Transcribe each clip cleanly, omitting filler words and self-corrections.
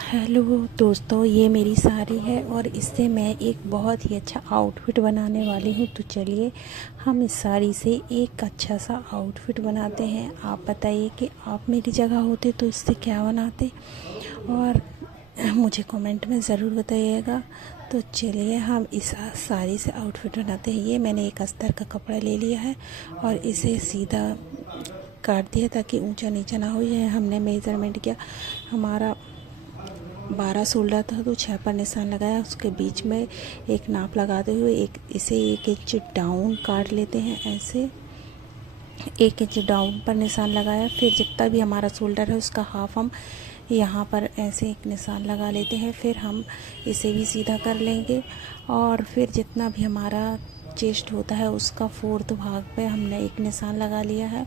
Hello दोस्तों, ये मेरी साड़ी है और इससे मैं एक बहुत ही अच्छा आउटफिट बनाने वाली हूँ। तो चलिए हम इस साड़ी से एक अच्छा सा आउटफिट बनाते हैं। आप बताइए कि आप मेरी जगह होते तो इससे क्या बनाते, और मुझे कमेंट में ज़रूर बताइएगा। तो चलिए हम इस साड़ी से आउटफिट बनाते हैं। ये मैंने एक अस्तर का कपड़ा ले लिया है और इसे सीधा काट दिया ताकि ऊंचा नीचा ना हो। ये हमने मेज़रमेंट किया, हमारा 12 शोल्डर था तो 6 पर निशान लगाया। उसके बीच में एक नाप लगाते हुए इसे 1 इंच डाउन काट लेते हैं। ऐसे 1 इंच डाउन पर निशान लगाया। फिर जितना भी हमारा शोल्डर है उसका हाफ हम यहाँ पर ऐसे एक निशान लगा लेते हैं। फिर हम इसे भी सीधा कर लेंगे और फिर जितना भी हमारा चेस्ट होता है उसका 4th भाग पे हमने एक निशान लगा लिया है।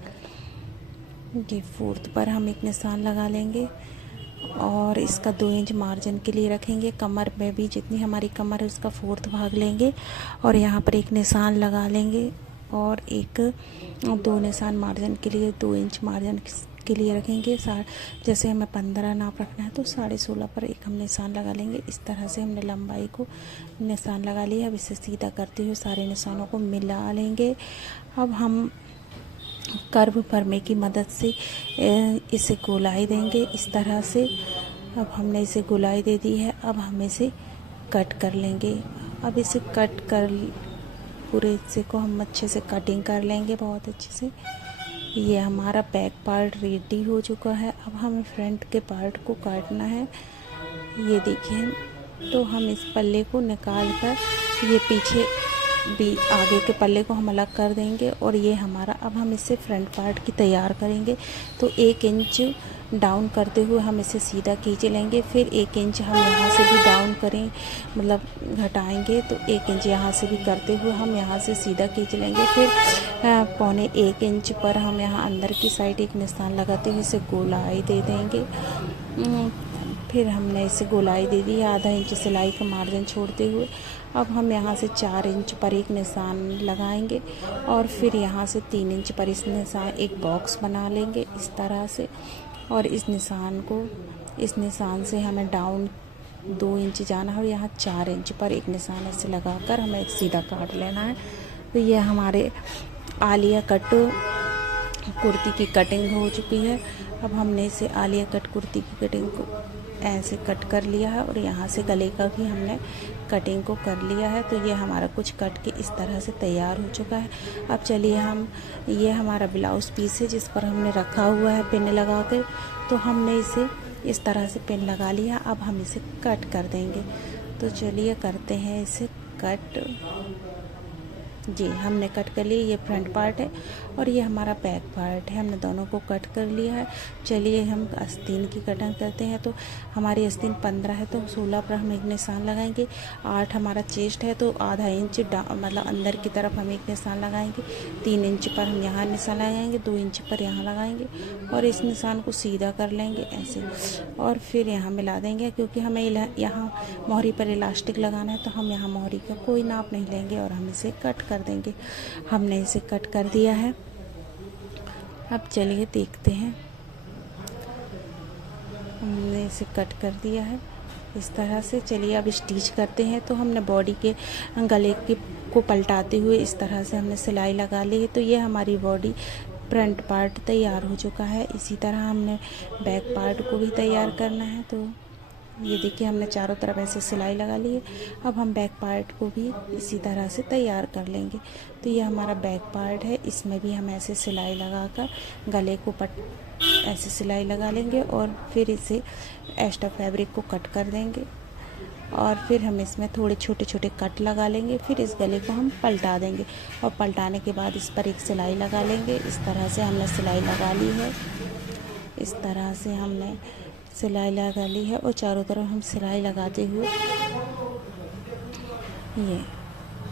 ये 4th पर हम एक निशान लगा लेंगे और इसका 2 इंच मार्जिन के लिए रखेंगे। कमर में भी जितनी हमारी कमर है उसका 4th भाग लेंगे और यहाँ पर एक निशान लगा लेंगे और 2 निशान मार्जिन के लिए 2 इंच मार्जिन के लिए रखेंगे। जैसे हमें 15 नाप रखना है तो 16.5 पर एक हम निशान लगा लेंगे। इस तरह से हमने लंबाई को निशान लगा लिया। अब इसे सीधा करते हुए सारे निशानों को मिला लेंगे। अब हम कर्व फरमे की मदद से इसे गोलाई देंगे इस तरह से। अब हमने इसे गोलाई दे दी है। अब हम इसे कट कर लेंगे। अब इसे कट कर पूरे हिस्से को हम अच्छे से कटिंग कर लेंगे बहुत अच्छे से। ये हमारा बैक पार्ट रेडी हो चुका है। अब हमें फ्रंट के पार्ट को काटना है। ये देखिए, तो हम इस पल्ले को निकाल कर ये पीछे भी आगे के पल्ले को हम अलग कर देंगे और ये हमारा, अब हम इसे फ्रंट पार्ट की तैयार करेंगे। तो 1 इंच डाउन करते हुए हम इसे सीधा खींच लेंगे। फिर 1 इंच हम यहाँ से भी डाउन करें, मतलब घटाएंगे तो 1 इंच यहाँ से भी करते हुए हम यहाँ से सीधा खींच लेंगे। फिर 1.25 इंच पर हम यहाँ अंदर की साइड एक निशान लगाते हुए इसे गोलाई दे देंगे। फिर हमने इसे गोलाई दे दी, आधा इंच सिलाई का मार्जिन छोड़ते हुए। अब हम यहाँ से 4 इंच पर एक निशान लगाएंगे और फिर यहाँ से 3 इंच पर इस निशान एक बॉक्स बना लेंगे इस तरह से। और इस निशान से हमें डाउन 2 इंच जाना है और यहाँ 4 इंच पर एक निशान ऐसे लगाकर हमें सीधा काट लेना है। तो ये हमारे आलिया कट कुर्ती की कटिंग हो चुकी है। अब हमने इसे आलिया कट कुर्ती की कटिंग को ऐसे कट कर लिया है और यहाँ से गले का भी हमने कटिंग को कर लिया है। तो ये हमारा कुछ कट के इस तरह से तैयार हो चुका है। अब चलिए ये हमारा ब्लाउज़ पीस है जिस पर हमने रखा हुआ है पिन लगा कर। तो हमने इसे इस तरह से पिन लगा लिया। अब हम इसे कट कर देंगे। तो चलिए करते हैं इसे कट। जी, हमने कट कर लिया। ये फ्रंट पार्ट है और ये हमारा बैक पार्ट है। हमने दोनों को कट कर लिया है। चलिए हम आस्तीन की कटिंग करते हैं। तो हमारी आस्तीन 15 है तो 16 पर हम एक निशान लगाएंगे। 8 हमारा चेस्ट है तो आधा इंच मतलब अंदर की तरफ हम एक निशान लगाएंगे। 3 इंच पर हम यहाँ निशान लगाएंगे, 2 इंच पर यहाँ लगाएंगे और इस निशान को सीधा कर लेंगे ऐसे और फिर यहाँ मिला देंगे। क्योंकि हमें यहाँ मोहरी पर इलास्टिक लगाना है तो हम यहाँ मोहरी का कोई नाप नहीं लेंगे और हम इसे कट कर देंगे। हमने इसे कट कर दिया है। अब चलिए देखते हैं। हमने इसे कट कर दिया है इस तरह से। चलिए अब स्टिच करते हैं। तो हमने बॉडी के गले को पलटाते हुए इस तरह से हमने सिलाई लगा ली है। तो ये हमारी बॉडी फ्रंट पार्ट तैयार हो चुका है। इसी तरह हमने बैक पार्ट को भी तैयार करना है। तो ये देखिए, हमने चारों तरफ ऐसे सिलाई लगा ली है। अब हम बैक पार्ट को भी इसी तरह से तैयार कर लेंगे। तो ये हमारा बैक पार्ट है, इसमें भी हम ऐसे सिलाई लगाकर गले को ऐसे सिलाई लगा लेंगे और फिर इसे एक्स्ट्रा फैब्रिक को कट कर देंगे और फिर हम इसमें थोड़े छोटे छोटे कट लगा लेंगे। फिर इस गले को हम पलटा देंगे और पलटाने के बाद इस पर एक सिलाई लगा लेंगे। इस तरह से हमने सिलाई लगा ली है। इस तरह से हमने सिलाई लगा ली है और चारों तरफ हम सिलाई लगाते हुए ये,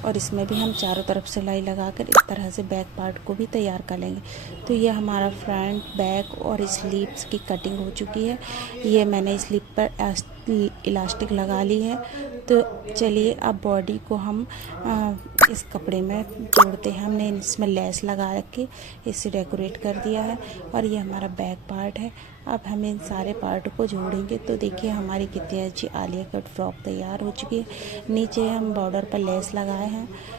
और इसमें भी हम चारों तरफ सिलाई लगाकर इस तरह से बैक पार्ट को भी तैयार कर लेंगे। तो ये हमारा फ्रंट, बैक और स्लीव्स की कटिंग हो चुकी है। ये मैंने स्लीव पर इलास्टिक लगा ली है। तो चलिए अब बॉडी को हम इस कपड़े में जोड़ते हैं। हमने इसमें लेस लगा के इसे डेकोरेट कर दिया है और ये हमारा बैक पार्ट है। अब हम इन सारे पार्ट को जोड़ेंगे तो देखिए हमारी कितनी अच्छी आलिया कट फ्रॉक तैयार हो चुकी है। नीचे हम बॉर्डर पर लेस लगाए हैं।